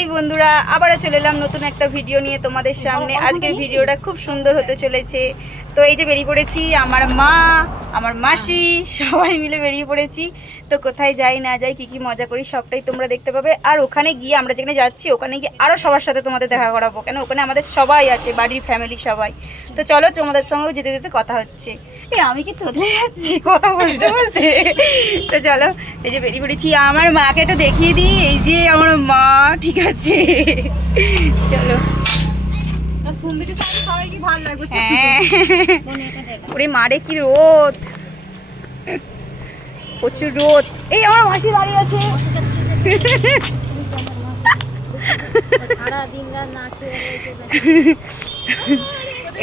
High বন্ধুরা, আবারও চলে এলাম নতুন একটা ভিডিও নিয়ে তোমাদের সামনে। আজকের ভিডিওটা খুব সুন্দর হতে চলেছে। তো এই যে বেরিয়ে পড়েছি, আমার মা, আমার মাসি সবাই মিলে বেরিয়ে পড়েছি। তো কোথায় যাই না যাই, কী কী মজা করি সবটাই তোমরা দেখতে পাবে। আর ওখানে গিয়ে আমরা যেখানে যাচ্ছি ওখানে গিয়ে আরও সবার সাথে তোমাদের দেখা করাবো, কেন ওখানে আমাদের সবাই আছে, বাড়ির ফ্যামিলি সবাই। তো চলো, তোমাদের সঙ্গেও যেতে যেতে কথা হচ্ছে। আমি কি তোদের যাচ্ছি কথা বলতে বলতে। তো চলো, এই যে বেরিয়ে পড়েছি। আমার মাকে একটু দেখিয়ে দিই, এই যে আমার মা, ঠিক আছে চলো। হ্যাঁ, ওরে মারে কি রোদ, প্রচুর রোদ। এই আমার মাসি দাঁড়িয়ে আছে।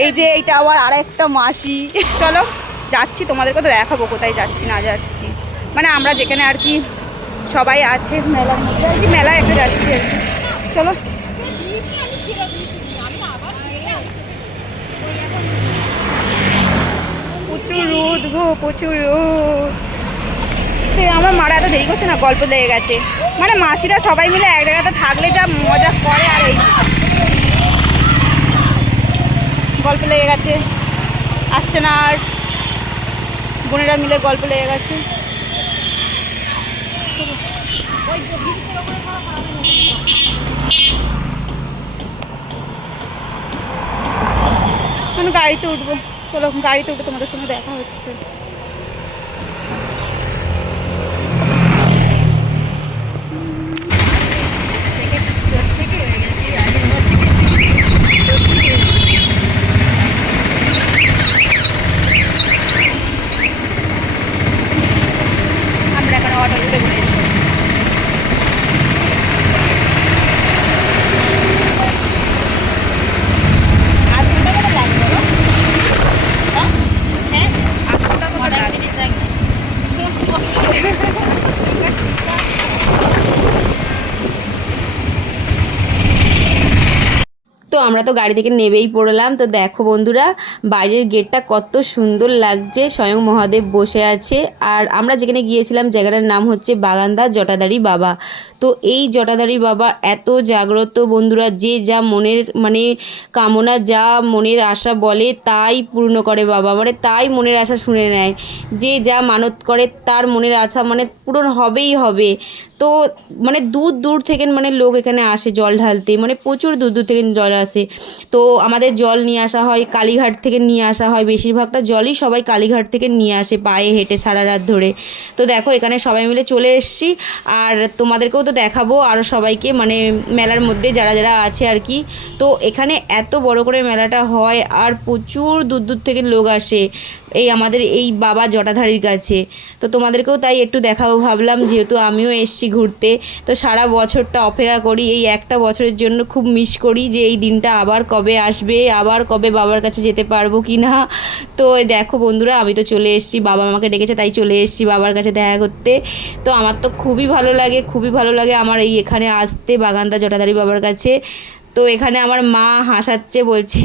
এই যে এইটা আবার আর একটা মাসি। চলো যাচ্ছি, তোমাদেরকে তো দেখাবো কোথায় যাচ্ছি না যাচ্ছি। মানে আমরা যেখানে আর কি সবাই আছে মেলার মধ্যে আর কি, মেলায় একটা যাচ্ছি আর কি। চলো, প্রচুর রোদ গো, প্রচুর রোদ। আমার মারা এত দেরি করছে না, গল্প লেগে গেছে। মানে মাসিরা সবাই মিলে এক জায়গাতে থাকলে যা মজা করে, আর এই গল্প লেগে গেছে, আসছে না আর। বোনেরা মিলে গল্প লেগে গেছে। মানে গাড়িতে উঠবো, চলো গাড়িতে উঠে তোমাদের সঙ্গে দেখা হচ্ছে। আমরা এখন অটো উঠে পড়েছি। তো আমরা তো গাড়ি থেকে নেবেই পড়লাম। তো দেখো বন্ধুরা, বাইরের গেটটা কত সুন্দর লাগছে, স্বয়ং মহাদেব বসে আছে। আর আমরা যেখানে গিয়েছিলাম জায়গাটার নাম হচ্ছে বাগানদা জটাধারী বাবা। তো এই জটাধারী বাবা এত জাগ্রত বন্ধুরা, যে যা মনের মানে কামনা, যা মনের আশা বলে তাই পূর্ণ করে বাবা, মানে তাই মনের আশা শুনে নেয়। যে যা মানত করে তার মনের আশা মানে পূরণ হবেই হবে। তো মানে দূর দূর থেকে মানে লোক এখানে আসে জল ঢালতে, মানে প্রচুর দূর দূর থেকে জল আসে। তো আমাদের জল নিয়ে আসা হয় কালীঘাট থেকে, নিয়ে আসা হয় বেশিরভাগটা জলই সবাই কালীঘাট থেকে নিয়ে আসে পায়ে হেঁটে সারা রাত ধরে। তো দেখো এখানে সবাই মিলে চলে এসেছি, আর তোমাদেরকেও তো দেখাবো আরও সবাইকে, মানে মেলার মধ্যে যারা যারা আছে আর কি। তো এখানে এত বড় করে মেলাটা হয়, আর প্রচুর দূর দূর থেকে লোক আসে এই আমাদের এই বাবা জটাধারীর কাছে। তো তোমাদেরকেও তাই একটু দেখাবো ভাবলাম, যেহেতু আমিও এসছি ঘুরতে। তো সারা বছরটা অপেক্ষা করি, এই একটা বছরের জন্য খুব মিস করি যে এই দিনটা আবার কবে আসবে, আবার কবে বাবার কাছে যেতে পারবো কি না। তো দেখো বন্ধুরা, আমি তো চলে এসেছি, বাবা আমাকে ডেকেছে তাই চলে এসেছি বাবার কাছে দেখা করতে। তো আমার তো খুবই ভালো লাগে, খুবই ভালো লাগে আমার এই এখানে আসতে, বাগানদা জটাধারী বাবার কাছে। তো এখানে আমার মা হাসাচ্ছে, বলছে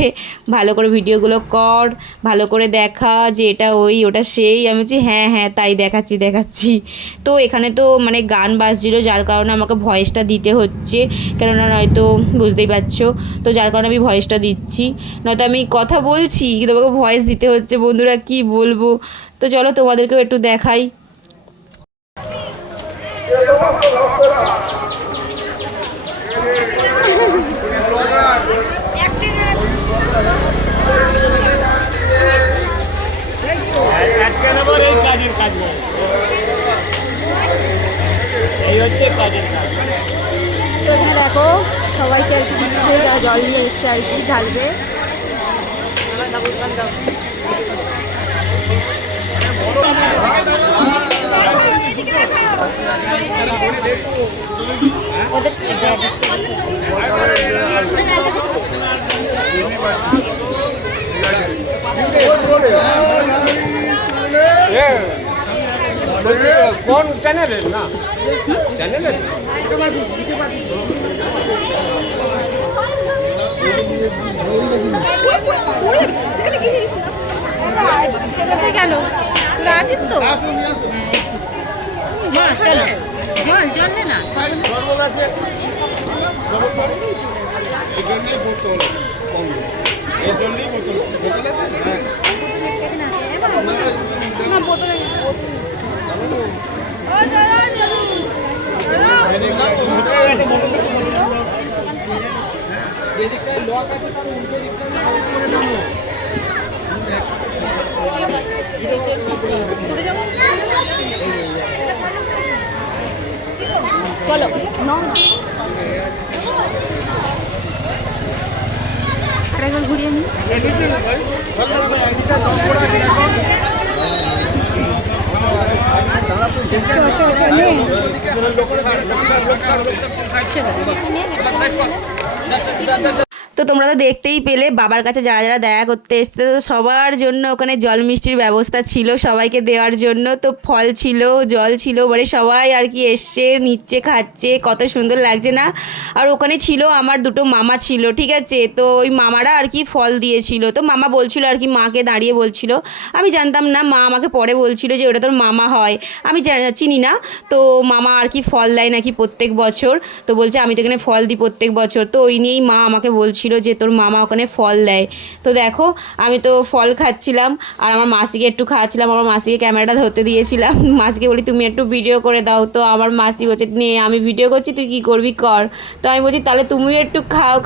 ভালো করে ভিডিওগুলো কর, ভালো করে দেখা যে এটা ওই ওটা সেই। আমি বলছি হ্যাঁ হ্যাঁ তাই দেখাচ্ছি। তো এখানে তো মানে গান বাজছিল, যার কারণে আমাকে ভয়েসটা দিতে হচ্ছে, কেননা নয়তো বুঝতেই পারছো। তো যার কারণে আমি ভয়েসটা দিচ্ছি, নয়তো আমি কথা বলছি কিন্তু আমাকে ভয়েস দিতে হচ্ছে বন্ধুরা, কি বলবো। তো চলো তোমাদেরকেও একটু দেখাই। তো এখানে দেখো সবাইকে আর কি দিচ্ছে, যারা জল নিয়ে এসছে আর কি ঢালবে। কোন চ্যানেলের না চ্যানেলের কেন আছিস তো মা চলো জল জল নে না জন্যই বোতল কম, এই জন্যই বোতল বোতল চলো আরেকবার ঘুরিয়ে নিই। তো তোমরা তো দেখতেই পেলে বাবার কাছে যারা যারা দেখা করতে এসছে তো সবার জন্য ওখানে জল মিষ্টির ব্যবস্থা ছিল সবাইকে দেওয়ার জন্য। তো ফল ছিল, জল ছিল, মানে সবাই আর কি এসছে, নিচ্ছে, খাচ্ছে, কত সুন্দর লাগছে না। আর ওখানে ছিল আমার দুটো মামা ছিল, ঠিক আছে। তো ওই মামারা আর কি ফল দিয়েছিল। তো মামা বলছিল আর কি, মাকে দাঁড়িয়ে বলছিল, আমি জানতাম না, মা আমাকে পরে বলছিল যে ওটা তোর মামা হয়, আমি চিনি না। তো মামা আর কি ফল দেয় নাকি প্রত্যেক বছর। তো বলছে আমি তো এখানে ফল দিই প্রত্যেক বছর। তো ওই নিয়েই মা আমাকে বলছিল যে তোর মামা ওখানে ফল দেয়। তো দেখো আমি তো ফল খাচ্ছিলাম আর আমার মাসিকে একটু খাওয়াচ্ছিলাম, আমার মাসিকে ক্যামেরাটা ধরতে দিয়েছিলাম। মাসিকে বলি তুমি একটু ভিডিও করে দাও। তো আমার মাসি বলছে নিয়ে আমি ভিডিও করছি, তুই কী করবি কর। তো আমি বলছি তাহলে তুমিও একটু খাও।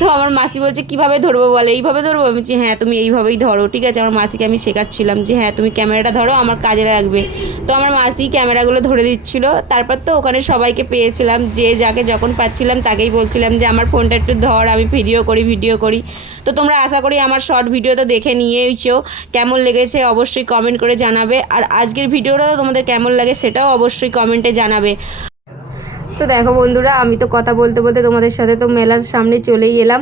তো আমার মাসি বলছে কীভাবে ধরবো বলে, এইভাবে ধরবো? আমি বলছি হ্যাঁ তুমি এইভাবেই ধরো, ঠিক আছে। আমার মাসিকে আমি শেখাচ্ছিলাম যে হ্যাঁ তুমি ক্যামেরাটা ধরো, আমার কাজে লাগবে। তো আমার মাসি ক্যামেরাগুলো ধরে দিচ্ছিল। তারপর তো ওখানে সবাইকে পেয়েছিলাম, যে যাকে যখন পাচ্ছিলাম তাকেই বলছিলাম যে আমার ফোনটা একটু ধর, আমি ভিডিও করি। তো তোমরা আশা করি আমার শর্ট ভিডিও তো দেখে নিয়েইছো, কেমন লেগেছে অবশ্যই কমেন্ট করে জানাবে। আর আজকের ভিডিওটা তোমাদের কেমন লাগে সেটাও অবশ্যই কমেন্টে জানাবে। তো দেখো বন্ধুরা, আমি তো কথা বলতে বলতে তোমাদের সাথে তো মেলার সামনে চলেই এলাম।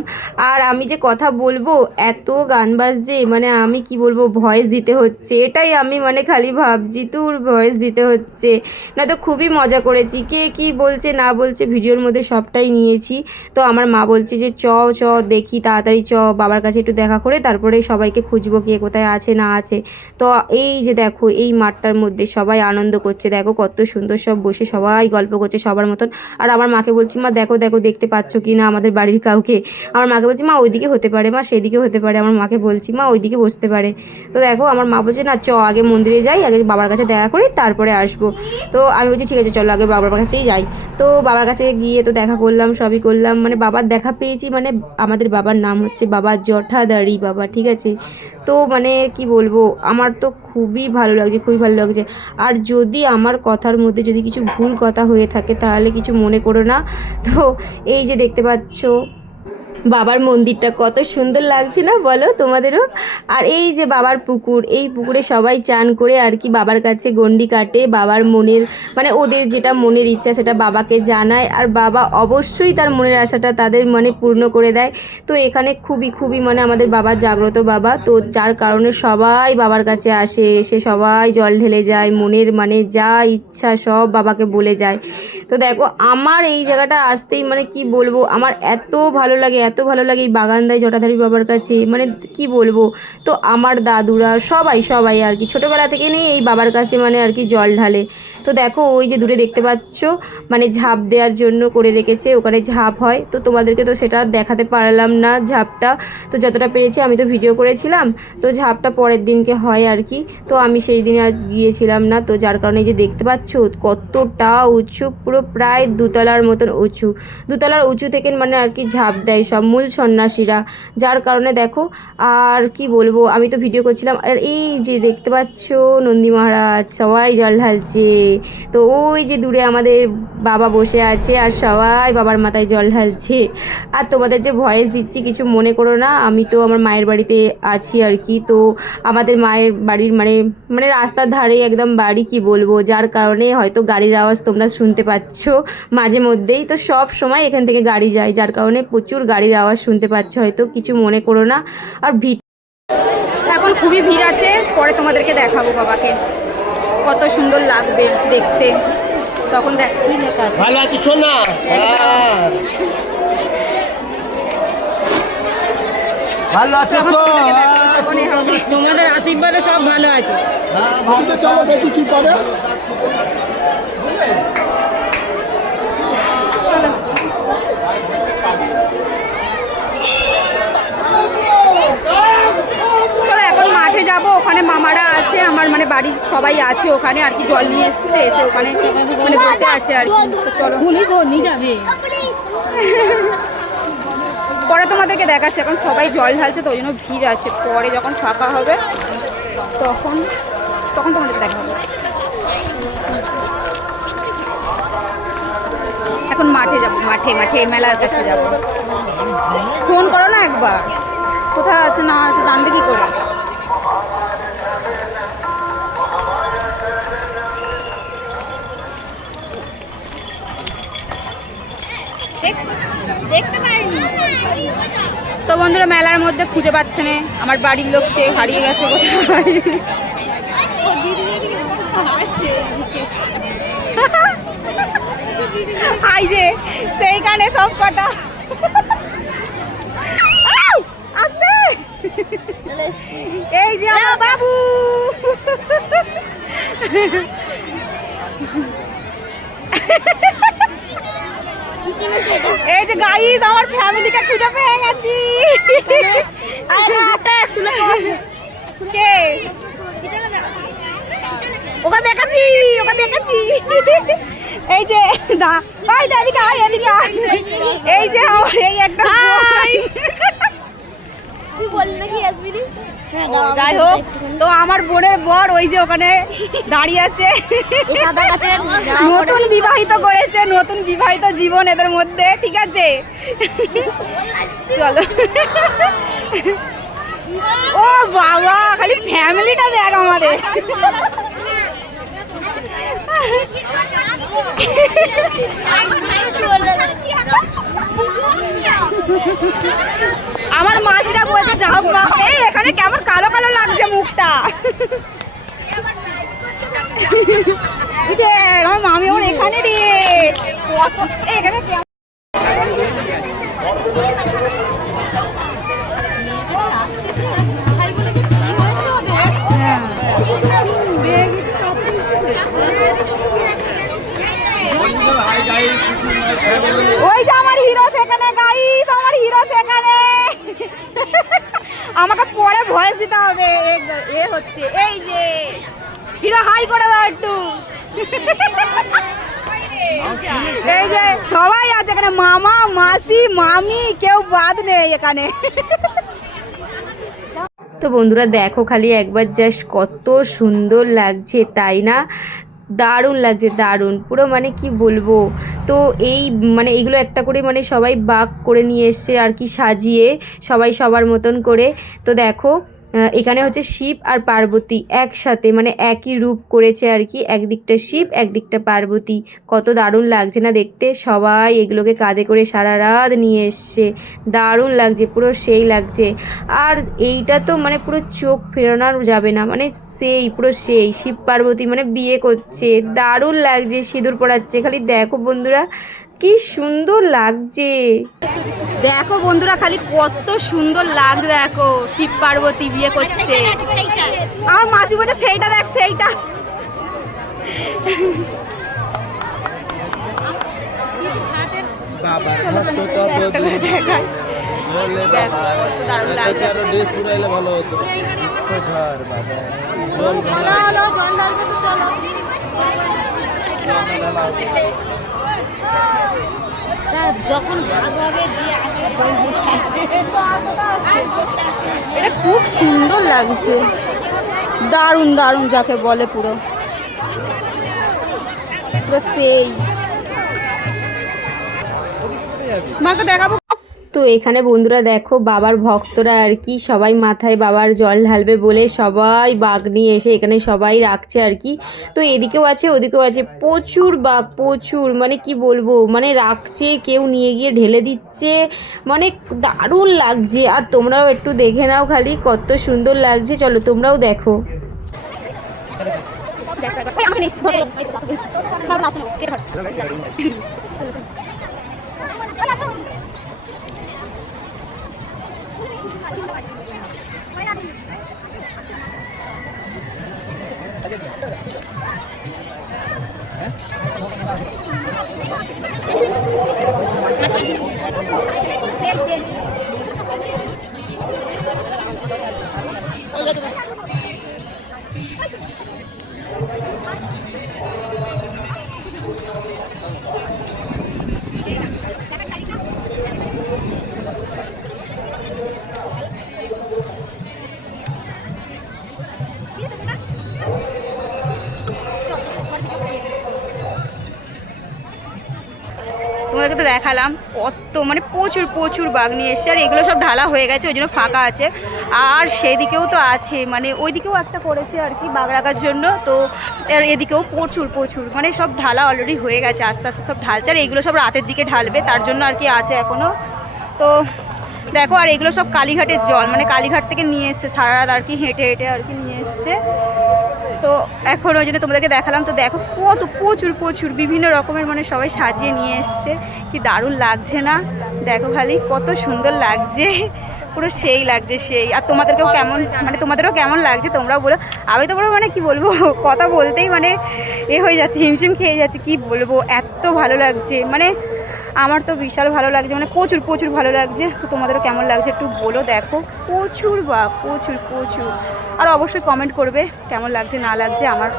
আর আমি যে কথা বলবো, এত গান বাজছে, মানে আমি কি বলবো, ভয়েস দিতে হচ্ছে। এটাই আমি মানে খালি ভাবছি তোর ভয়েস দিতে হচ্ছে না। তো খুবই মজা করেছি, কে কি বলছে না বলছে ভিডিওর মধ্যে সবটাই নিয়েছি। তো আমার মা বলছে যে চ দেখি তাড়াতাড়ি চ, বাবার কাছে একটু দেখা করে তারপরে সবাইকে খুঁজবো কে কোথায় আছে না আছে। তো এই যে দেখো এই মাঠটার মধ্যে সবাই আনন্দ করছে, দেখো কত সুন্দর সব বসে সবাই গল্প করছে সবার মতন। আর আমার মাকে বলছি মা দেখো দেখতে পাচ্ছ কি না আমাদের বাড়ির কাউকে। আমার মাকে বলছি মা ওইদিকে হতে পারে, মা সেদিকে হতে পারে। আমার মাকে বলছি মা ওইদিকে বসতে পারে। তো দেখো আমার মা বলছে না চ আগে মন্দিরে যাই, আগে বাবার কাছে দেখা করি তারপরে আসবো। তো আমি বলছি ঠিক আছে চলো আগে বাবার কাছেই যাই। তো বাবার কাছে গিয়ে তো দেখা করলাম, সবই করলাম, মানে বাবার দেখা পেয়েছি। মানে আমাদের বাবার নাম হচ্ছে বাবা জটাধারী বাবা, ঠিক আছে। তো মানে কি বলবো, আমার তো খুবই ভালো লাগছে। আর যদি আমার কথার মধ্যে যদি কিছু ভুল কথা হয়ে থাকে তাহলে কিছু মনে করো না। তো এই যে দেখতে পাচ্ছ বাবার মন্দিরটা কত সুন্দর লাগছে না বলো তোমাদেরও। আর এই যে বাবার পুকুর, এই পুকুরে সবাই চান করে আর কি বাবার কাছে গন্ডি কাটে, বাবার মনের মানে ওদের যেটা মনের ইচ্ছা সেটা বাবাকে জানায়। আর বাবা অবশ্যই তার মনের আশাটা তাদের মানে পূর্ণ করে দেয়। তো এখানে খুবই মানে আমাদের বাবা জাগ্রত বাবা, তো যার কারণে সবাই বাবার কাছে আসে, এসে সবাই জল ঢেলে যায়, মনের মানে যা ইচ্ছা সব বাবাকে বলে যায়। তো দেখো আমার এই জায়গাটা আসতেই মানে কি বলবো, আমার এত ভালো লাগে এই বাগানদায় জটাধারী বাবার কাছে, মানে কি বলবো। তো আমার দাদুরা সবাই আর কি ছোটোবেলা থেকে নিয়ে এই বাবার কাছে মানে আর কি জল ঢালে। তো দেখো ওই যে দূরে দেখতে পাচ্ছ মানে ঝাঁপ দেওয়ার জন্য করে রেখেছে, ওখানে ঝাঁপ হয়। তো তোমাদেরকে তো সেটা দেখাতে পারলাম না ঝাঁপটা, তো যতটা পেরেছি আমি তো ভিডিও করেছিলাম। তো ঝাঁপটা পরের দিনকে হয় আর কি, তো আমি সেই দিনে আর গিয়েছিলাম না। তো যার কারণে যে দেখতে পাচ্ছ কতটা উঁচু, পুরো প্রায় 2 তলার মতন উঁচু, 2 তলার উঁচু থেকে মানে আর কি ঝাঁপ দেয় সব মূল সন্ন্যাসীরা, যার কারণে দেখো। আর কি বলবো, আমি তো ভিডিও করছিলাম। আর এই যে দেখতে পাচ্ছ নন্দী মহারাজ সবাই জল ঢালছে। তো ওই যে দূরে আমাদের বাবা বসে আছে আর সবাই বাবার মাথায় জল ঢালছে। আর তোমাদের যে ভয়েস দিচ্ছি কিছু মনে করো না, আমি তো আমার মায়ের বাড়িতে আছি আর কি। তো আমাদের মায়ের বাড়ির মানে রাস্তার ধারে একদম বাড়ি, কি বলবো, যার কারণে হয়তো গাড়ির আওয়াজ তোমরা শুনতে পাচ্ছ মাঝে মধ্যেই। তো সব সময় এখান থেকে গাড়ি যায়, যার কারণে প্রচুর গাড়ির আওয়াজ শুনতে পাচ্ছ, হয়তো কিছু মনে করো না। আর এখন খুবই ভিড় আছে, পরে তোমাদেরকে দেখাবো বাবাকে, কত সুন্দর লাগবে দেখতে তখন। দেখ ভালো আছি সোনা, ভালো আছে তো, তোমাদের আশীর্বাদে সব ভালো আছে। চলো দেখি কি করে। বাড়ির সবাই আছে ওখানে আর কি, জল নিয়ে এসছে, এসে ওখানে মানে বসে আছে আর কি। তো চলো নিয়ে যাবে, পরে তোমাদেরকে দেখাচ্ছে। এখন সবাই জল ঢালছে তো ওই জন্য ভিড় আছে, পরে যখন ফাঁকা হবে তখন তোমাদেরকে দেখা হবে। এখন মাঠে যাবো, মাঠে মেলার কাছে যাবো। ফোন করো না একবার, কোথায় আছে না আছে জানবে কি করে। দেখতে পাইনি তো বন্ধুরা, মেলার মধ্যে খুঁজে পাচ্ছে না আমার বাড়ির লোককে, হারিয়ে গেছে কোথায়। আই যে সেইখানে সব কটা আসতে, এই যে আমার বাবু। এই যে গাইস, আমার ফ্যামিলিকে খুঁজে পেয়ে গেছি। কে ওকে দেখাচ্ছি, এই যে এদিকে আয়, এই যে আমার এই একটা যাই হোক, তো আমার বোনের বর ওই যে ওখানে দাঁড়িয়ে আছে, নতুন বিবাহিত করেছে, নতুন বিবাহিত জীবন এদের মধ্যে, ঠিক আছে। চলো, ও বাবা, খালি ফ্যামিলিটা দেখ আমাদের। আমার মাসিরা বলছে যা হোক মা, এখানে কেমন কালো কালো লাগছে মুখটা। আমার মামি আমার এখানে রে, এখানে ওই যে আমার হিরো সেখানে, গাইস আমার হিরো সেখানে। আমাকে পরে ভয়েস দিতে হবে, এ হচ্ছে এই যে হিরো, হাই করে দাও একটু। এই যে সবাই আছে এখানে, মামা মাসি মামি কেউ বাদ নেই এখানে। তো বন্ধুরা দেখো খালি একবার, জাস্ট কত সুন্দর লাগছে তাই না? দারুণ লাগছে, দারুণ পুরো, মানে কি বলবো। তো এই মানে এইগুলো একটা করে মানে সবাই বাগ করে নিয়ে এসছে আর কি, সাজিয়ে সবাই সবার মতন করে। তো দেখো এখানে হচ্ছে শিব আর পার্বতী একসাথে, মানে একই রূপ করেছে আর কি, একদিকটা শিব একদিকটা পার্বতী। কত দারুণ লাগছে না দেখতে। সবাই এগুলোকে কাঁধে করে সারা রাত নিয়ে এসছে, দারুণ লাগছে, পুরো সেই লাগছে। আর এইটা তো মানে পুরো চোখ ফেরানো যাবে না, মানে সেই পুরো সেই শিব পার্বতী মানে বিয়ে করছে, দারুণ লাগছে, সিঁদুর পরাচ্ছে। খালি দেখো বন্ধুরা কি সুন্দর লাগছে, দেখো বন্ধুরা খালি কত সুন্দর লাগছে। দেখো শিব পার্বতী বিয়ে করছে। আমার মাসি বলছে সেইটা দেখ, সেইটা। যখন ভাগ হবে এটা খুব সুন্দর লাগছে, দারুণ দারুণ যাকে বলে, পুরো পুরো সেই। মাকে দেখাবো। তো এখানে বন্ধুরা দেখো বাবার ভক্তরা আর কি সবাই মাথায় বাবার জল ঢালবে বলে সবাই বাঘ নিয়ে এসে এখানে সবাই রাখছে আর কি। তো এদিকেও আছে ওদিকেও আছে, প্রচুর বাঘ, প্রচুর, মানে কি বলবো, মানে রাখছে, কেউ নিয়ে গিয়ে ঢেলে দিচ্ছে, মানে দারুণ লাগছে। আর তোমরাও একটু দেখে নাও খালি কত সুন্দর লাগছে, চলো তোমরাও দেখো। তো দেখালাম কত মানে প্রচুর প্রচুর বাঘ নিয়ে এসছে। আর এগুলো সব ঢালা হয়ে গেছে, ওই জন্য ফাঁকা আছে। আর সেদিকেও তো আছে, মানে ওইদিকেও একটা করেছে আর কি বাঘ রাখার জন্য। তো এদিকেও প্রচুর প্রচুর মানে সব ঢালা অলরেডি হয়ে গেছে, আস্তে আস্তে সব ঢালছে। আর এইগুলো সব রাতের দিকে ঢালবে, তার জন্য আর কি আছে এখনও। তো দেখো, আর এগুলো সব কালীঘাটের জল, মানে কালীঘাট থেকে নিয়ে এসছে সারা রাত আর কি, হেঁটে হেঁটে আর কি নিয়ে এসছে। তো এখন ওই জন্য তোমাদেরকে দেখালাম। তো দেখো কত প্রচুর প্রচুর বিভিন্ন রকমের মানে সবাই সাজিয়ে নিয়ে এসছে, কি দারুণ লাগছে না? দেখো খালি কত সুন্দর লাগছে, পুরো সেই লাগছে সেই। আর তোমাদেরকেও কেমন, মানে তোমাদেরও কেমন লাগছে তোমরাও বলো। আমি তো পুরো মানে কি বলবো, কথা বলতেই মানে হয়ে যাচ্ছে, হিমশিম খেয়ে যাচ্ছে, কি বলবো, এত ভালো লাগছে। মানে আমার তো বিশাল ভালো লাগছে, মানে প্রচুর প্রচুর ভালো লাগছে। তো তোমাদেরও কেমন লাগছে একটু বলো। দেখো প্রচুর বা প্রচুর প্রচুর। আর অবশ্যই কমেন্ট করবে কেমন লাগছে না লাগছে। আমার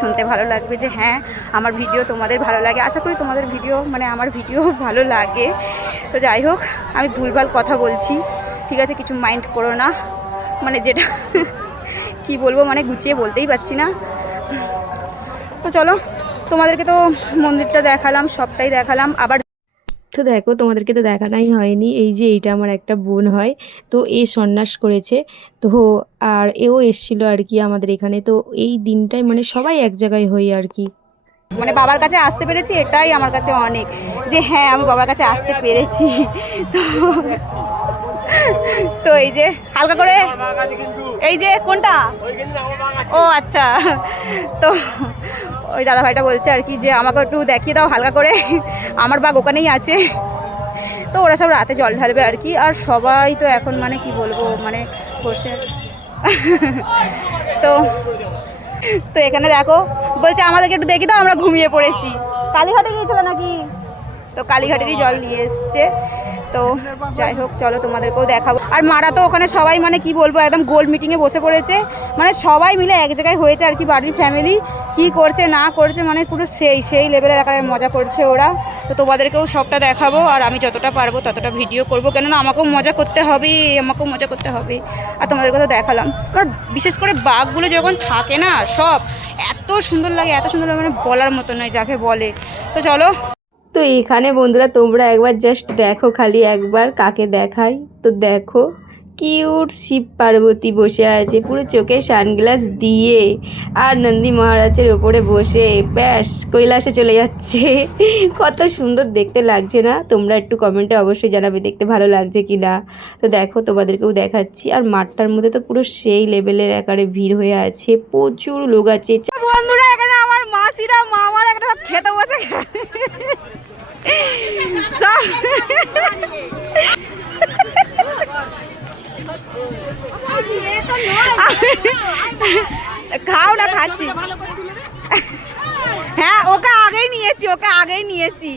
শুনতে ভালো লাগবে যে হ্যাঁ আমার ভিডিও তোমাদের ভালো লাগে। আশা করি তোমাদের ভিডিও মানে আমার ভিডিও ভালো লাগে। তো যাই হোক, আমি ভুলভাল কথা বলছি, ঠিক আছে, কিছু মাইন্ড করো না। মানে যেটা কি বলবো, মানে গুছিয়ে বলতেই পারছি না। তো চলো, তোমাদেরকে তো মন্দিরটা দেখালাম, সবটাই দেখালাম। আবার তো দেখো, তোমাদেরকে তো দেখানোই হয়নি, এই যে এইটা আমার একটা বোন হয়, তো এ সন্ন্যাস করেছে। তো আর এও এসছিল আর কি আমাদের এখানে। তো এই দিনটাই মানে সবাই এক জায়গায় হই আর কি। মানে বাবার কাছে আসতে পেরেছি, এটাই আমার কাছে অনেক, যে হ্যাঁ আমি বাবার কাছে আসতে পেরেছি। তো এই যে হালকা করে, এই যে কোনটা, ও আচ্ছা, তো ওই দাদা ভাইটা বলছে আর কি যে আমাকে একটু দেখিয়ে দাও হালকা করে, আমার বাঘ ওখানেই আছে। তো ওরা সব রাতে জল ঢালবে আর কি। আর সবাই তো এখন মানে কি বলবো, মানে বসে তো তো এখানে দেখো বলছে আমাদেরকে একটু দেখি দাও, আমরা ঘুমিয়ে পড়েছি। কালীঘাটে গিয়েছিল নাকি, তো কালীঘাটেরই জল নিয়ে এসছে। তো যাই হোক, চলো তোমাদেরকেও দেখাবো। আর মারা তো ওখানে সবাই মানে কি বলবো, একদম গোল মিটিংয়ে বসে পড়েছে, মানে সবাই মিলে এক জায়গায় হয়েছে আর কি, বাড়ির ফ্যামিলি কি করছে না করছে, মানে পুরো সেই লেভেলের আকারে মজা করছে ওরা। তো তোমাদেরকেও সবটা দেখাবো, আর আমি যতটা পারবো ততটা ভিডিও করবো, কেননা আমাকেও মজা করতে হবে, আমাকেও মজা করতে হবে। আর তোমাদেরকে তো দেখালাম, কারণ বিশেষ করে বাঘগুলো যখন থাকে না, সব এত সুন্দর লাগে, এত সুন্দর লাগে, মানে বলার মতো নয় যাকে বলে। তো চলো। তো এখানে বন্ধুরা তোমরা একবার জাস্ট দেখো, খালি একবার কাকে দেখাই। তো দেখো কিউট শিব পার্বতী বসে আছে পুরো চোখে সানগ্লাস দিয়ে, আর নন্দী মহারাজের ওপরে বসে ব্যাস কৈলাসে চলে যাচ্ছে। কত সুন্দর দেখতে লাগছে না? তোমরা একটু কমেন্টে অবশ্যই জানাবে দেখতে ভালো লাগছে কি না। তো দেখো, তোমাদেরকেও দেখাচ্ছি। আর মাঠটার মধ্যে তো পুরো সেই লেভেলের আকারে ভিড় হয়ে আছে, প্রচুর লোক আছে। বন্ধুরা এখানে আমার মাসিরা মামারা এখানে সব খেতে বসে খাও না, খাচ্ছি। হ্যাঁ ওকে আগেই নিয়েছি।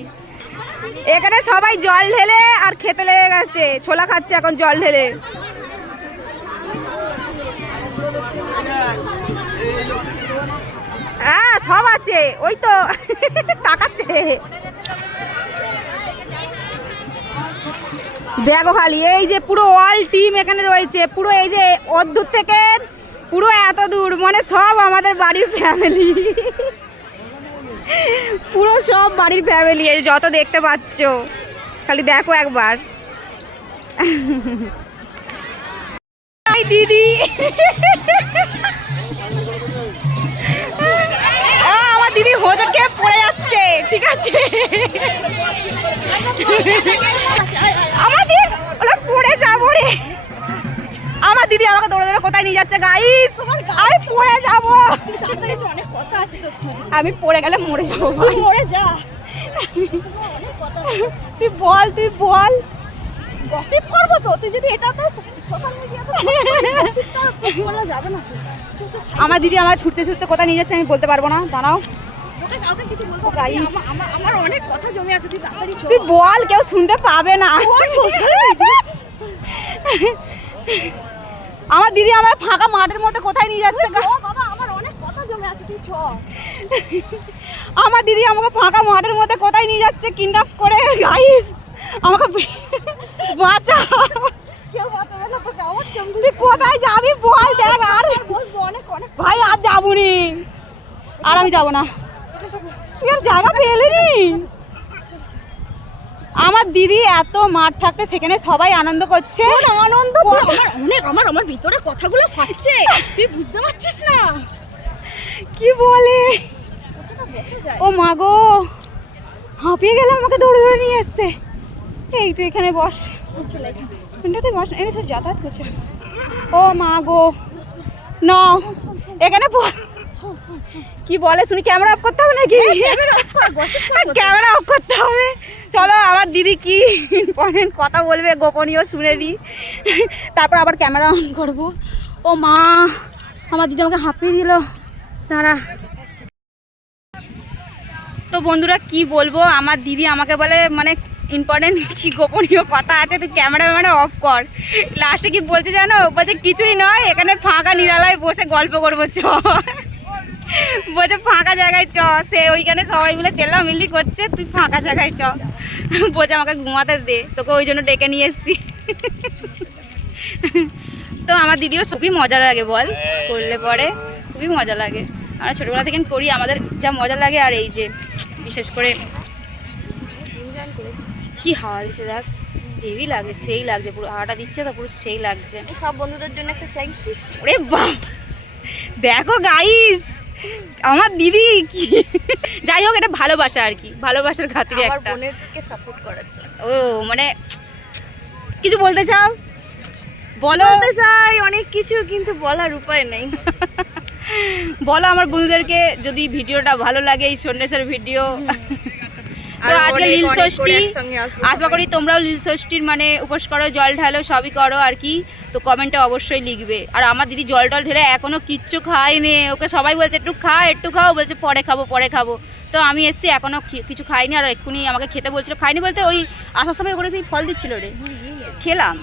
এখানে সবাই জল ঢেলে আর খেতে লেগে গেছে, ছোলা খাচ্ছে এখন জল ঢেলে। হ্যাঁ সব আছে, ওই তো তাকাচ্ছে। দেখো খালি এই যে পুরো অল টিম এখানে রয়েছে, পুরো এই যে অদূর থেকে পুরো এত দূর, মানে সব আমাদের বাড়ির ফ্যামিলি, পুরো সব বাড়ির ফ্যামিলি এই যত দেখতে পাচ্ছ, খালি দেখো একবার। দিদি আমার দিদি হোঁচট খেয়ে পড়ে যাচ্ছে, ঠিক আছে, আমার দিদি পড়ে যাবো রে, আমার দিদি আমাকে দৌড়ে দৌড়ে কোথায় নিয়ে যাচ্ছে গাইস, আমি পড়ে যাবো, আমি পড়ে গেলে মরে যাবো, মরে যা, তুই বল গসিপ করবো তো, তুই যদি এটা তো সোশ্যাল মিডিয়াতে যাবে না। আমার দিদি আমার ছুটতে ছুটতে কোথায় নিয়ে যাচ্ছে আমি বলতে পারবো না, দাঁড়াও, আমার অনেক কথা জমে আছে, তুই বল, কেউ শুনতে পাবে না। আমার দিদি আমার ফাঁকা মাঠের মধ্যে কোথায় নিয়ে যাচ্ছে, আমার অনেক কথা জমে আছে, তুই চ। আমার দিদি আমাকে ফাঁকা মাঠের মধ্যে কোথায় নিয়ে যাচ্ছে কিডন্যাপ করে, গাইস আমাকে বাঁচা, তুই কোথায় যাবি বল, দেখ আর ভাই আর যাবনি, আর আমি যাবো না, তুই আর জায়গা পেলে নি, আমার দিদি এত মাঠ থাকতে সেখানে সবাই আনন্দ করছে। আনন্দ আমার ভিতরে কথাগুলো ফাটছে, তুই বুঝতে পারছিস না কি বলে। ও মা গো, হাঁপিয়ে গেলাম, আমাকে দৌড়ে দৌড়ে নিয়ে এসছে। এই তুই এখানে বস, এখানটাতে বস, এনে সব যাতায়াত করছে। ও মা গো, না এখানে কি বলে শুনি, ক্যামেরা অফ করতে হবে নাকি? ক্যামেরা অফ করতে হবে। চলো, আমার দিদি কি ইম্পর্টেন্ট কথা বলবে গোপনীয় শুনে নি, তারপর আবার ক্যামেরা অন করবো। ও মা, আমার দিদি আমাকে হাঁপিয়ে দিল, দাঁড়া। তো বন্ধুরা কি বলবো, আমার দিদি আমাকে বলে মানে ইম্পর্টেন্ট কি গোপনীয় কথা আছে, তুই ক্যামেরা অফ কর। লাস্টে কি বলছে জানো, বলছে কিছুই নয়, এখানে ফাঁকা নিরালায় বসে গল্প করবো, চ বলছে ফাঁকা জায়গায় চ। সে ওইখানে সবাই মিলে চেল্লামিল্লি করছে, তুই ফাঁকা জায়গায় চ। বলছে আমাকে ঘুমাতে দে, তোকে ওই জন্য ডেকে নিয়ে এসছি। তো আমার দিদিও খুবই মজা লাগে, বল করলে পরে খুবই মজা লাগে। আমরা ছোটোবেলা থেকে করি, আমাদের যা মজা লাগে। আর এই যে বিশেষ করে কি হাওয়া দিচ্ছে দেখ, হেভি লাগছে, সেই লাগছে, পুরো হাওয়াটা দিচ্ছে তো পুরো সেই লাগছে। সব বন্ধুদের জন্য একটা ফ্লাইং কিস। ওরে বাপ, দেখো গাইস আমার দিদি কি, যাই হোক এটা ভালোবাসা আর কি, ভালোবাসার খাতিরে আমার একটা। বোনেরকে সাপোর্ট করার জন্য। ও মানে কিছু বলতে চাও? বলো। বলতে চাই অনেক কিছু, কিন্তু বলার উপায় নেই। বলো আমার বন্ধুদেরকে, যদি ভিডিওটা ভালো লাগে, এই সন্ন্যাসের ভিডিও। তো আজকে লীল ষষ্ঠী, আশা করি তোমরাও লীল ষষ্ঠীর মানে উপোস করো, জল ঢালো, সবই করো আর কি। তো কমেন্টে অবশ্যই লিখবে। আর আমার দিদি জল টল ঢেলে এখনও কিচ্ছু খায়নি, ওকে সবাই বলছে একটু খাও, বলছে পরে খাবো। তো আমি এসছি, এখনও কিছু খাইনি। আর এক্ষুনি আমাকে খেতে বলছিল, খাইনি বলতে ওই আসার সময় করে সেই ফল দিচ্ছিল রে, খেলাম,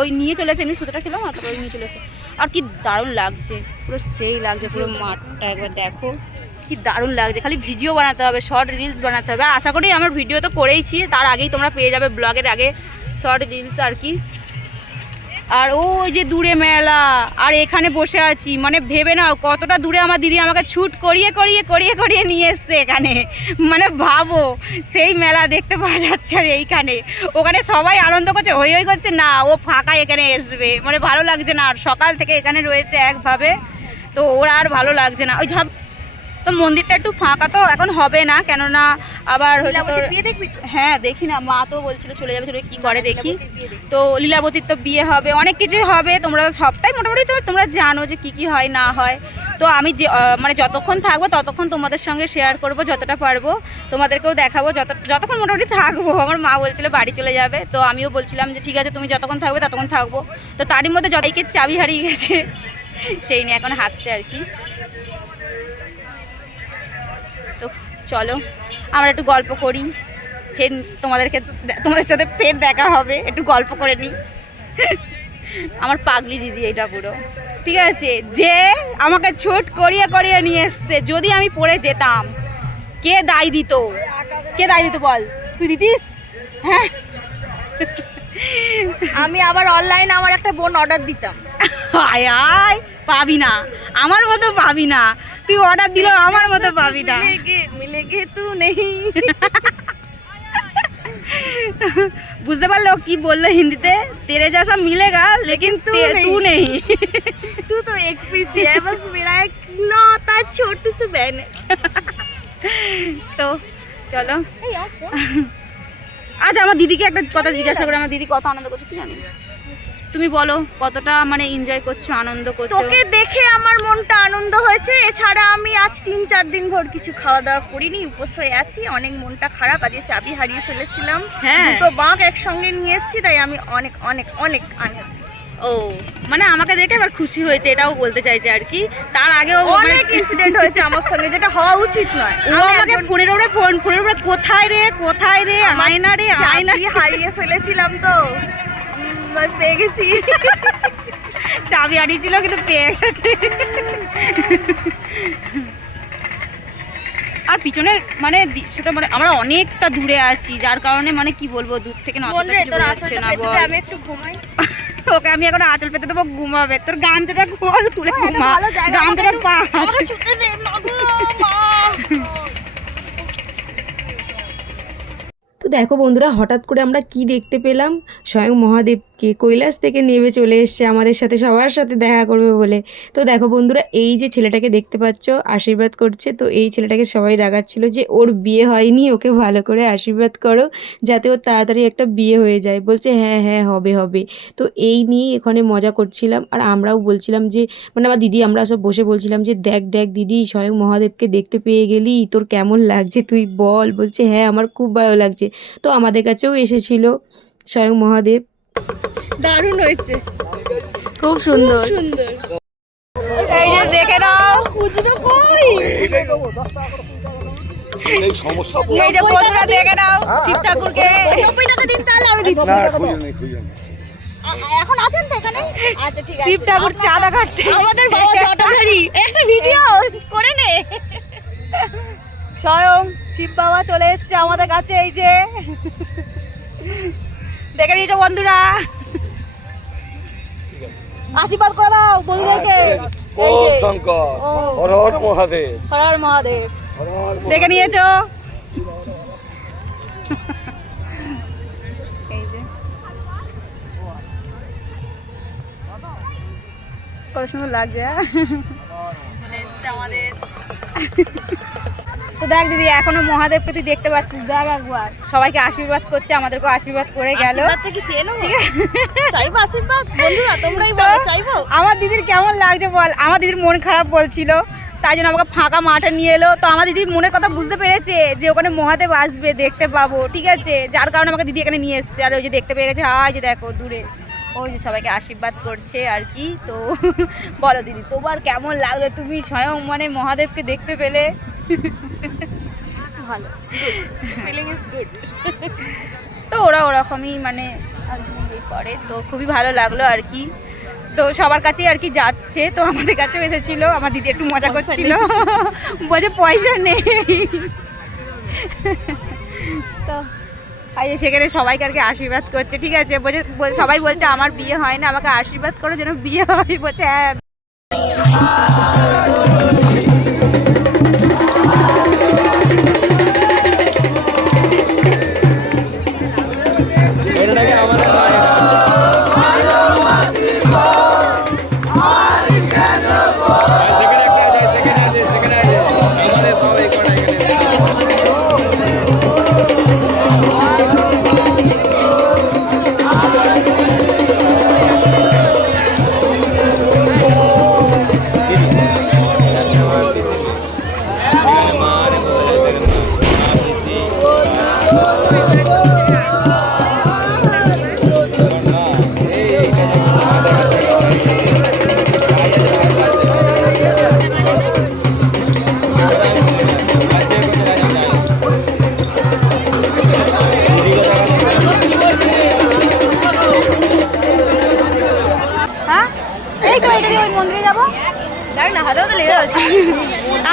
ওই নিয়ে চলেছে, এমনি সুতোটা খেলাম, আর ওই নিয়ে চলেছে। আর কি দারুণ লাগছে, পুরো সেই লাগছে, পুরো মাঠটা একবার দেখো কি দারুণ লাগছে। খালি ভিডিও বানাতে হবে, শর্ট রিলস বানাতে হবে। আর আশা করি আমার ভিডিও তো করেইছি, তার আগেই তোমরা পেয়ে যাবে, ব্লগের আগে শর্ট রিলস আর কি। আর ওই যে দূরে মেলা, আর এখানে বসে আছি, মানে ভেবে নাও কতটা দূরে আমার দিদি আমাকে ছুট করিয়ে নিয়ে এসছে এখানে। মানে ভাবো, সেই মেলা দেখতে পাওয়া যাচ্ছে আর এইখানে, ওখানে সবাই আনন্দ করছে, হই করছে, না ও ফাঁকা এখানে আসবে, মানে ভালো লাগছে না। আর সকাল থেকে এখানে রয়েছে একভাবে, তো ওরা আর ভালো লাগছে না। ওই তো মন্দিরটা একটু ফাঁকা, তো এখন হবে না, কেননা আবার বিয়ে দেখবি তো? হ্যাঁ দেখি না, মা তো বলছিল চলে যাবে, চলে কি করে দেখি। তো লীলাবতীর তো বিয়ে হবে, অনেক কিছুই হবে, তোমরা সবটাই মোটামুটি তো তোমরা জানো যে কি হয় না হয়। তো আমি যে মানে যতক্ষণ থাকবো ততক্ষণ তোমাদের সঙ্গে শেয়ার করব, যতটা পারবো তোমাদেরকেও দেখাবো, যতক্ষণ মোটামুটি থাকবো। আমার মা বলছিল বাড়ি চলে যাবে, তো আমিও বলছিলাম যে ঠিক আছে তুমি যতক্ষণ থাকবে ততক্ষণ থাকবো। তো তারই মধ্যে যতইকে চাবি হারিয়ে গেছে, সেই নিয়ে এখন হাঁটছে আর কি। তো চলো আমরা একটু গল্প করি, ফের তোমাদের সাথে ফের দেখা হবে, একটু গল্প করে নিই। আমার পাগলি দিদি এটা পুরো, ঠিক আছে, যে আমাকে ছুট করিয়ে নিয়ে এসছে। যদি আমি পড়ে যেতাম, কে দায় দিত বল? তুই দিতিস? হ্যাঁ, আমি আবার অনলাইনে আমার একটা বোন অর্ডার দিতাম। আয় পাবি না, আমার মতো পাবি না, তুই অর্ডার দিল আমার মতো পাবি না। মিলেগে তু নেই। বুঝতে পারলো কি বললো হিন্দিতে? তেরে জैसा मिलेगा लेकिन तू नहीं। तू तो एक पीस है, बस मेरा एक लौता छोटू सा बहन है। তো চলো, আচ্ছা আমার দিদিকে একটা কথা জিজ্ঞাসা করে, আমার দিদি কত আনন্দ করছো তুই জানিস? তুমি বলো কতটা মানে এনজয় করছো, আনন্দ করছো? তোকে দেখে আমার মনটা আনন্দ হয়েছে, এছাড়া আমি আজ 3-4 দিন ভর কিছু খাওয়া দাওয়া করিনি, উপোস হয়ে আছি। অনেক মনটা খারাপ, আজকে চাবি হারিয়ে ফেলেছিলাম, হ্যাঁ দুটো বাঘ একসঙ্গে নিয়ে এসেছি, তাই আমি অনেক অনেক অনেক আনন্দ। ও মানে আমাকে দেখে এবার খুশি হয়েছে, এটাও বলতে চাইছে আর কি। তার আগেও অনেক ইনসিডেন্ট হয়েছে আমার সঙ্গে, যেটা হওয়া উচিত নয়। ও আমাকে ফোনের উপরে কোথায় রে আয়না রে আয়না হারিয়ে ফেলেছিলাম, তো পেয়ে গেছি। চাবি হারিয়েছিল কিন্তু পেয়ে গেছে। আর পিছনের মানে দৃশ্যটা মানে আমরা অনেকটা দূরে আছি, যার কারণে মানে কি বলবো, দূর থেকে না আমি একটু ঘুমাই। তোকে আমি এখন আঁচল পেতে দেবো, ঘুমাবে। তোর গামছাটা খোল, খুলে ঘুমা, গামছাটা পা। তো তো দেখো বন্ধুরা, হঠাৎ করে আমরা কি দেখতে পেলাম, স্বয়ং মহাদেবকে কৈলাস থেকে নেমে চলে এসছে আমাদের সাথে সবার সাথে দেখা করবে বলে। তো দেখো বন্ধুরা, এই যে ছেলেটাকে দেখতে পাচ্ছ আশীর্বাদ করছে, তো এই ছেলেটাকে সবাই রাগাচ্ছিল যে ওর বিয়ে হয়নি, ওকে ভালো করে আশীর্বাদ করো যাতে ওর তাড়াতাড়ি একটা বিয়ে হয়ে যায়। বলছে হ্যাঁ হ্যাঁ হবে হবে। তো এই নিয়েই এখানে মজা করছিলাম, আর আমরাও বলছিলাম যে মানে আমার দিদি, আমরা সব বসে বলছিলাম যে দেখ দেখ দিদি, স্বয়ং মহাদেবকে দেখতে পেয়ে গেলি, তোর কেমন লাগছে তুই বল। বলছে হ্যাঁ আমার খুব ভালো লাগছে। তো আমাদের কাছেও এসেছিল স্বয়ং মহাদেব। দারুণ হয়েছে, খুব সুন্দর। সুন্দর। এই যে দেখে নাও, খুচরো কই? এই সমস্যা এই যে বন্ধুরা দেখে নাও শিব ঠাকুরকে। 90 টাকা দিন, তাহলে আমি দিচ্ছি। না খুঁজে নেই খুঁজে নেই। এখন আছেন তো এখানে? আচ্ছা ঠিক আছে। শিব ঠাকুর চাঁদা কাটতে আমাদের বাবা জটাধারী, একটা ভিডিও করে নে। স্বয়ং শিব বাবা চলে এসছে আমাদের কাছে। এই যে দেখে নিয়েছো বন্ধুরা, আশীর্বাদ করে দাও বন্ধুদেরকে। ওম শঙ্কর, হর হর মহাদেব, হর হর মহাদেব। হর হর দেখে নিয়েছো? এই যে কত সুন্দর লাগছে। আমাদের তো দেখ দিদি, এখনো মহাদেবকে তুই দেখতে পাচ্ছিস, দেখ একবার সবাইকে আশীর্বাদ করছে, আমাদেরকেও আশীর্বাদ করে গেল। আশীর্বাদটা কি চেয়ে নেবো? চাইবো আশীর্বাদ? বন্ধুরা তোমরাই বলো, চাইবো? আমার দিদির কেমন লাগছে বল। আমার দিদির মন খারাপ বলছিল, তাই জন্য আমাকে ফাঁকা মাঠে নিয়ে এলো। তো আমার দিদির মনের কথা বুঝতে পেরেছে যে ওখানে মহাদেব আসবে, দেখতে পাবো, ঠিক আছে, যার কারণে আমাকে দিদি এখানে নিয়ে এসছে। আর ওই যে দেখতে পেয়ে গেছে, হাই যে দেখো দূরে, ওই যে সবাইকে আশীর্বাদ করছে আর কি। তো বলো দিদি, তোমার কেমন লাগলো, তুমি স্বয়ং মানে মহাদেবকে দেখতে পেলে? ভালো, ফিলিং ইজ গুড। তো ওরা ওরকমই মানে আর কি করে, তো খুবই ভালো লাগলো আর কি। তো সবার কাছেই আর কি যাচ্ছে, তো আমাদের কাছেও এসেছিল। আমার দিদি একটু মজা করছিল, বলছে পয়সা নেই। তো আর সেখানে সবাইকে আর কি আশীর্বাদ করছে, ঠিক আছে। বলছে সবাই বলছে আমার বিয়ে হয় না, আমাকে আশীর্বাদ করো যেন বিয়ে হয়। বলছে হ্যাঁ।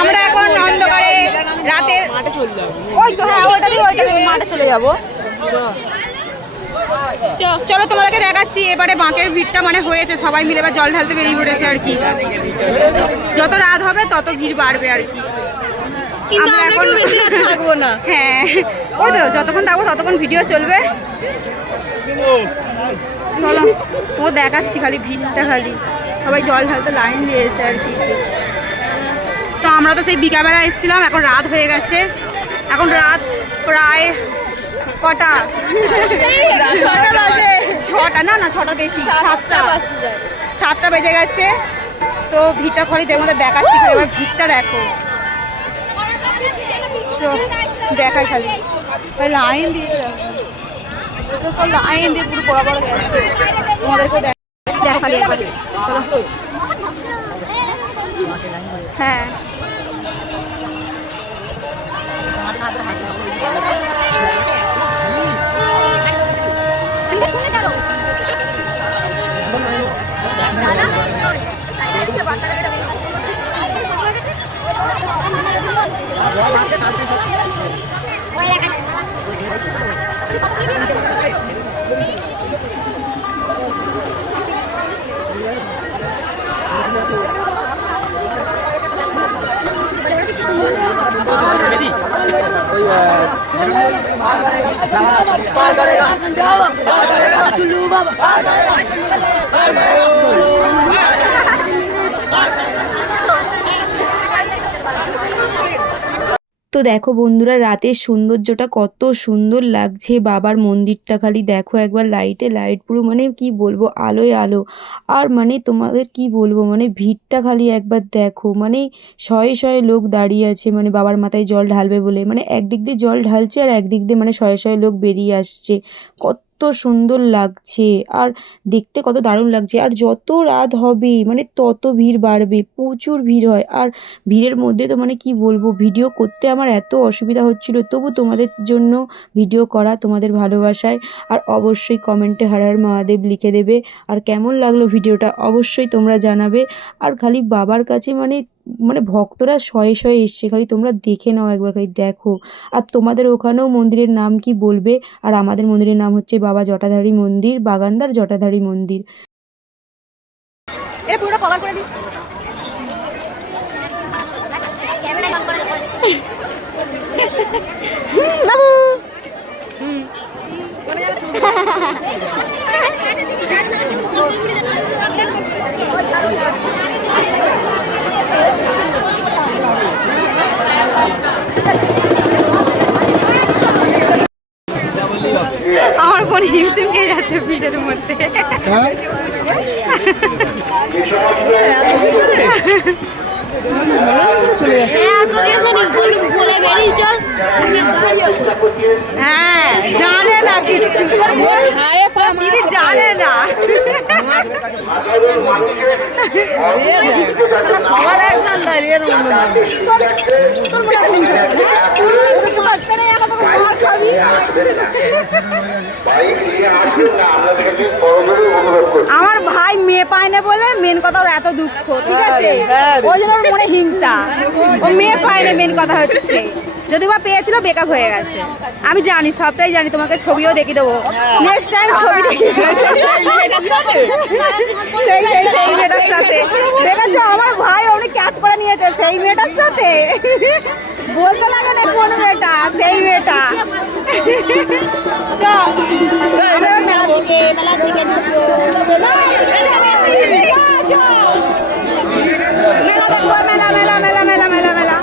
আমরা এখন অন্ধকারে রাতে ওই তো হ্যাঁ ওইটা দিয়ে মাঠে চলে যাবো। চলো তোমাদেরকে দেখাচ্ছি এবারে বাঁকের ভিড়টা মানে হয়েছে, সবাই মিলে এবার জল ঢালতে বেরিয়ে পড়েছে আর কি। যত রাত হবে তত ভিড় বাড়বে আর কি। আমরা এখন বেশি রাত থাকবো না। হ্যাঁ ওই তো যতক্ষণ থাকবো ততক্ষণ ভিডিও চলবে। চলো ও দেখাচ্ছি, খালি ভিড়টা, খালি সবাই জল ঢালতে লাইন দিয়েছে আর কি। তো আমরা তো সেই বিকালবেলা এসেছিলাম, এখন রাত হয়ে গেছে। এখন রাত প্রায় কটা? 6টা বাজে। 6টা না, 6টার বেশি, 7টা বেজে গেছে। তো ভিড়টা খরিদের মধ্যে দেখাচ্ছি, খালি এবার ভিড়টা দেখো, দেখাই খালি লাইন দিয়ে তো সব লাইন দিয়ে পুরো বড় বড় গেছে। তোমাদেরকেও দেখা খালি একবার। চলো হ্যাঁ তো দেখো বন্ধুরা, রাতের সৌন্দর্যটা কত সুন্দর লাগছে। বাবার মন্দিরটা খালি দেখো একবার, লাইটে লাইট পুরো, মানে কি বলবো, আলোয় আলো। আর মানে তোমাদের কি বলবো, মানে ভিড়টা খালি একবার দেখো, মানে শয়ে শয়ে লোক দাঁড়িয়ে আছে, মানে বাবার মাথায় জল ঢালবে বলে, মানে একদিক দিয়ে জল ঢালছে আর একদিক দিয়ে মানে শয়ে শয়ে লোক বেরিয়ে আসছে। কত সুন্দর লাগছে আর দেখতে কত দারুণ লাগছে। আর যত রাত হবে মানে তত ভিড় বাড়বে, প্রচুর ভিড় হয়। আর ভিড়ের মধ্যে তো মানে কি বলবো, ভিডিও করতে আমার এত অসুবিধা হচ্ছিল, তবু তোমাদের জন্য ভিডিও করা, তোমাদের ভালোবাসায়। আর অবশ্যই কমেন্টে হর হর মহাদেব লিখে দেবে। আর কেমন লাগলো ভিডিওটা অবশ্যই তোমরা জানাবে। আর খালি বাবার কাছে মানে মানে ভক্তরা শয়ে শয়ে এসছে, খালি তোমরা দেখে নাও একবার, খালি দেখো। আর তোমাদের ওখানেও মন্দিরের নাম কি বলবে। আর আমাদের মন্দিরের নাম হচ্ছে বাবা জটাধারী মন্দির, বাগানদার জটাধারী মন্দির। এটা পুরোটা কভার করে দিই। বাবু আমার বোন হিমসিম খেয়ে যাচ্ছে ভিড়ের মধ্যে। হ্যাঁ জানে না কিচ্ছু, দিদি জানে না। আমার ভাই মেয়ে পায় না বলে মেন কথা ওর এত দুঃখ, ঠিক আছে, ওই জন্য ওর মনে হিংসা, ও মেয়ে পায় না, মেন কথা হচ্ছে। যদি বা পেয়েছিল বেকআপ হয়ে গেছে, আমি জানি, সবটাই জানি, তোমাকে ছবিও দেখিয়ে দেবো নেক্সট টাইম। ছবি সেই মেয়েটার সাথে দেখেছো, আমার ভাই অনেক ক্যাচ করে নিয়েছে সেই মেয়েটার সাথে, বলতে লাগে না কোন মেয়েটা, সেই মেয়েটা। মেলার দিকে মেলা দেখবো, মেলা মেলা মেলা মেলা মেলা মেলা।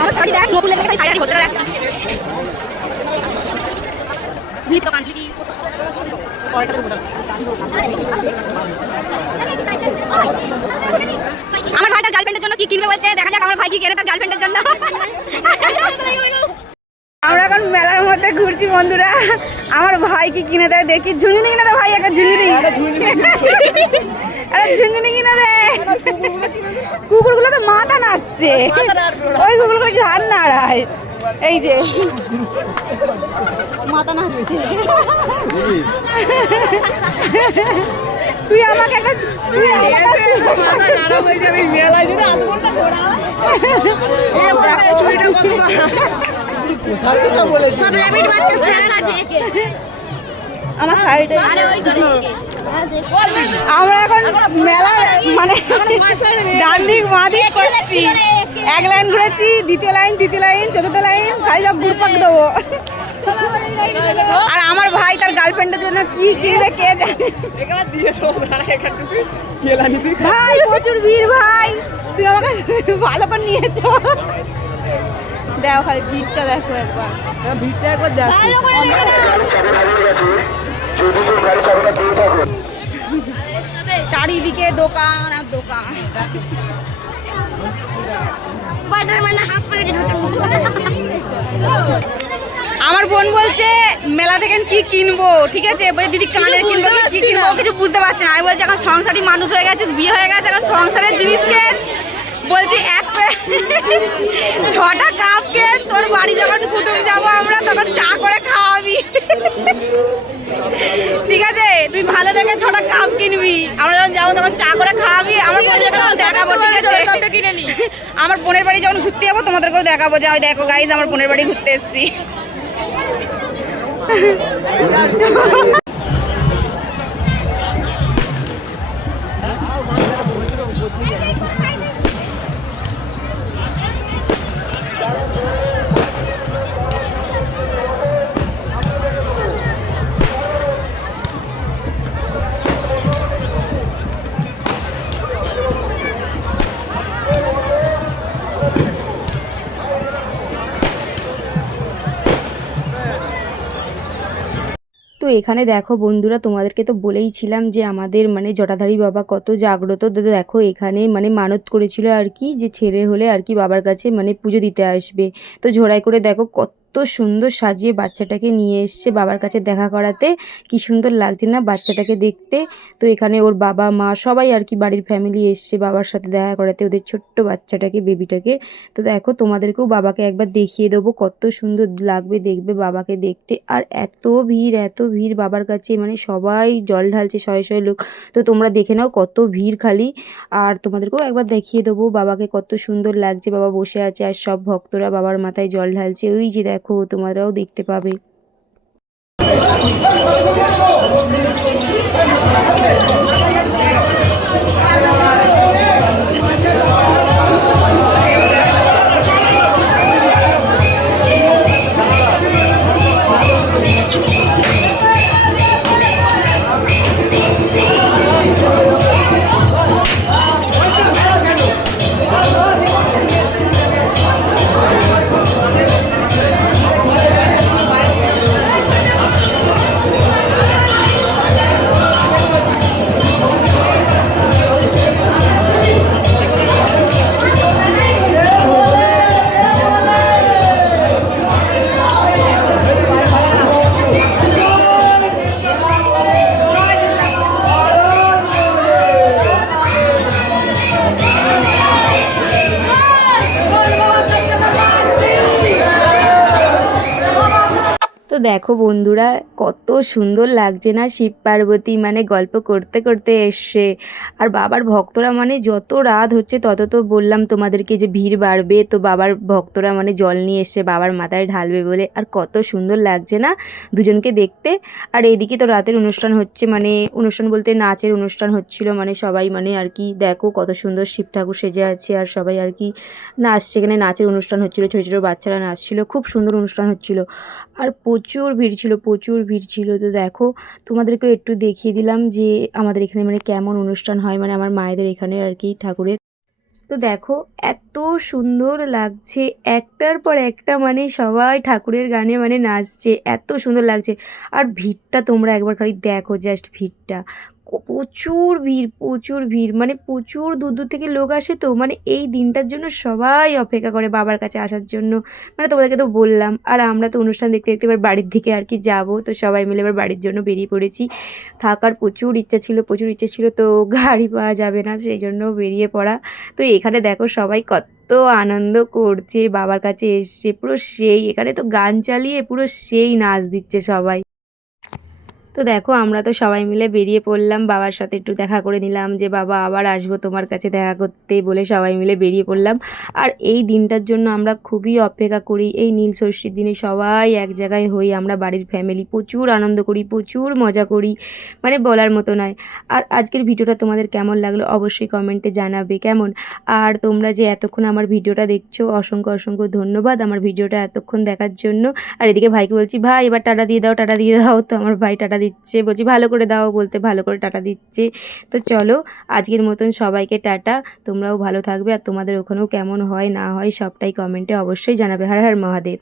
আমার শাড়ি দেখ, নতুন লেগে শাড়ি হতে দেখ। আমার ভাই তার গার্লফ্রেন্ডের জন্য কি কিনবে বলছে, দেখা যাক আমার ভাই কি কেনে তার গার্লফ্রেন্ডের জন্য। আমরা এখন মেলার মধ্যে ঘুরছি বন্ধুরা, আমার ভাই কি কিনে দেয় দেখি। ঝুনঝুনি কিনে দে ভাই, একটা ঝুনঝুনি, আরে ঝুনঝুনি কিনে দে। কুকুরগুলো তো মাথা নাচছে, ওই কুকুরগুলো ঘাড় নাড়ায়, এই যে মাথা নাচছে। তুই আমাকে একটা আমার সাইডে আমরা এখন মেলার মানে ডান দিক বাঁ দিক করছি, এক লাইন ঘুরেছি, দ্বিতীয় লাইন, তৃতীয় লাইন, চতুর্থ লাইন, খালি সব ঘুরপাক দেবো। আর আমার ভাই তার গার্লফ্রেন্ডের জন্য কি কিনবে কে জানে। ভাই প্রচুর ভিড় ভাই, তুই আমাকে ভালো করে নিয়েছ। দেখো খালি ভিড়টা দেখো একবার, ভিড়টা একবার দেখো। চারিদিকে দোকান আর দোকান। আমার বোন বলছে মেলা থেকে কি কিনবো, ঠিক আছে, দিদি কানের কিনবো কি কিনবো কিছু বুঝতে পারছে না। আমি বলছি এখন সংসারী মানুষ হয়ে গেছে, বিয়ে হয়ে গেছে, এখন সংসারের জিনিস কেন। বলছি এক 6টা কাপ কেন, তোর বাড়ি যখন কুটুম যাবো আমরা তখন চা করে খাওয়াবি, ঠিক আছে, তুই ভালো দেখে 6টা কাপ কিনবি, আমরা যখন যাবো তখন চা করে খাওয়াবি। আমার দেখাবো, ঠিক আছে, আমার বোনের বাড়ি যখন ঘুরতে যাবো তোমাদেরকেও দেখাবো যে আমি দেখো গাইজ আমার বোনের বাড়ি ঘুরতে এসছি। তো এখানে দেখো বন্ধুরা, তোমাদেরকে তো বলেইছিলাম যে আমাদের মানে জটাধারী বাবা কত জাগ্রত। তো দেখো এখানে মানে মানত করেছিল আর কি, যে ছেলে হলে আর কি বাবার কাছে মানে পুজো দিতে আসবে। তো ঝোড়াই করে দেখো কত সুন্দর সাজিয়ে বাচ্চাটাকে নিয়ে এসছে বাবার কাছে দেখা করাতে। কি সুন্দর লাগছে না বাচ্চাটাকে দেখতে। তো এখানে ওর বাবা মা সবাই আর কি বাড়ির ফ্যামিলি এসছে বাবার সাথে দেখা করাতে ওদের ছোট্ট বাচ্চাটাকে, বেবিটাকে। তো দেখো তোমাদেরকেও বাবাকে একবার দেখিয়ে দেবো, কত সুন্দর লাগবে দেখবে বাবাকে দেখতে। আর এত ভিড় বাবার কাছে, মানে সবাই জল ঢালছে, শয়ে শয়ে লোক। তো তোমরা দেখে নাও কত ভিড় খালি। আর তোমাদেরকেও একবার দেখিয়ে দেবো বাবাকে কত সুন্দর লাগছে। বাবা বসে আছে আর সব ভক্তরা বাবার মাথায় জল ঢালছে। ওই যে দেখো, তোমরাও দেখতে পাবে। তো দেখো বন্ধুরা, কত সুন্দর লাগছে না শিব পার্বতী মানে গল্প করতে করতে এসছে। আর বাবার ভক্তরা মানে যত রাত হচ্ছে তত, তো বললাম তোমাদেরকে যে ভিড় বাড়বে। তো বাবার ভক্তরা মানে জল নিয়ে এসছে বাবার মাথায় ঢালবে বলে। আর কত সুন্দর লাগছে না দুজনকে দেখতে। আর এইদিকে তো রাতের অনুষ্ঠান হচ্ছে, মানে অনুষ্ঠান বলতে নাচের অনুষ্ঠান হচ্ছিল। মানে সবাই মানে আর কি দেখো কত সুন্দর শিব ঠাকুর সেজে আছে আর সবাই আর কি নাচছে। এখানে নাচের অনুষ্ঠান হচ্ছিল, ছোটো ছোটো বাচ্চারা নাচছিল, খুব সুন্দর অনুষ্ঠান হচ্ছিল। আর প্রচুর ভিড় ছিল। তো দেখো তোমাদেরকেও একটু দেখিয়ে দিলাম যে আমাদের এখানে মানে কেমন অনুষ্ঠান হয়, মানে আমার মায়েদের এখানে আর কি ঠাকুরের। তো দেখো এত সুন্দর লাগছে, একটার পর একটা মানে সবাই ঠাকুরের গানে মানে নাচছে, এত সুন্দর লাগছে। আর ভিড়টা তোমরা একবার খালি দেখো, জাস্ট ভিড়টা প্রচুর ভিড়, মানে প্রচুর দূর দূর থেকে লোক আসে। তো মানে এই দিনটার জন্য সবাই অপেক্ষা করে বাবার কাছে আসার জন্য। মানে তোমাদেরকে তো বললাম। আর আমরা তো অনুষ্ঠান দেখতে দেখতে এবার বাড়ির দিকে আর কি যাবো। তো সবাই মিলে এবার বাড়ির জন্য বেরিয়ে পড়েছি। থাকার প্রচুর ইচ্ছা ছিল, তো গাড়ি পাওয়া যাবে না, সেই জন্য বেরিয়ে পড়া। তো এখানে দেখো সবাই কত আনন্দ করছে, বাবার কাছে এসছে পুরো সেই, এখানে তো গান চালিয়ে পুরো সেই নাচ দিচ্ছে সবাই। তো দেখো আমরা তো সবাই মিলে বেরিয়ে পড়লাম, বাবার সাথে একটু দেখা করে নিলাম যে বাবা আবার আসবো তোমার কাছে দেখা করতে বলে সবাই মিলে বেরিয়ে পড়লাম। আর এই দিনটার জন্য আমরা খুবই অপেক্ষা করি। এই নীল ষষ্ঠীর দিনে সবাই এক জায়গায় হই, আমরা বাড়ির ফ্যামিলি প্রচুর আনন্দ করি, প্রচুর মজা করি, মানে বলার মতো নয়। আর আজকের ভিডিওটা তোমাদের কেমন লাগলো অবশ্যই কমেন্টে জানাবে কেমন। আর তোমরা যে এতক্ষণ আমার ভিডিওটা দেখছো, অসংখ্য ধন্যবাদ আমার ভিডিওটা এতক্ষণ দেখার জন্য। আর এদিকে ভাইকে বলছি, ভাই এবার টাটা দিয়ে দাও। তো আমার ভাই টাটা দিচ্ছে, বলছি ভালো করে দাও, বলতে ভালো করে টাটা দিচ্ছে। তো চলো আজকের মতন সবাইকে টাটা। তোমরাও ভালো থাকবে, আর তোমাদের ওখানেও কেমন হয় না হয় সবটাই কমেন্টে অবশ্যই জানাবে। হর হর মহাদেব।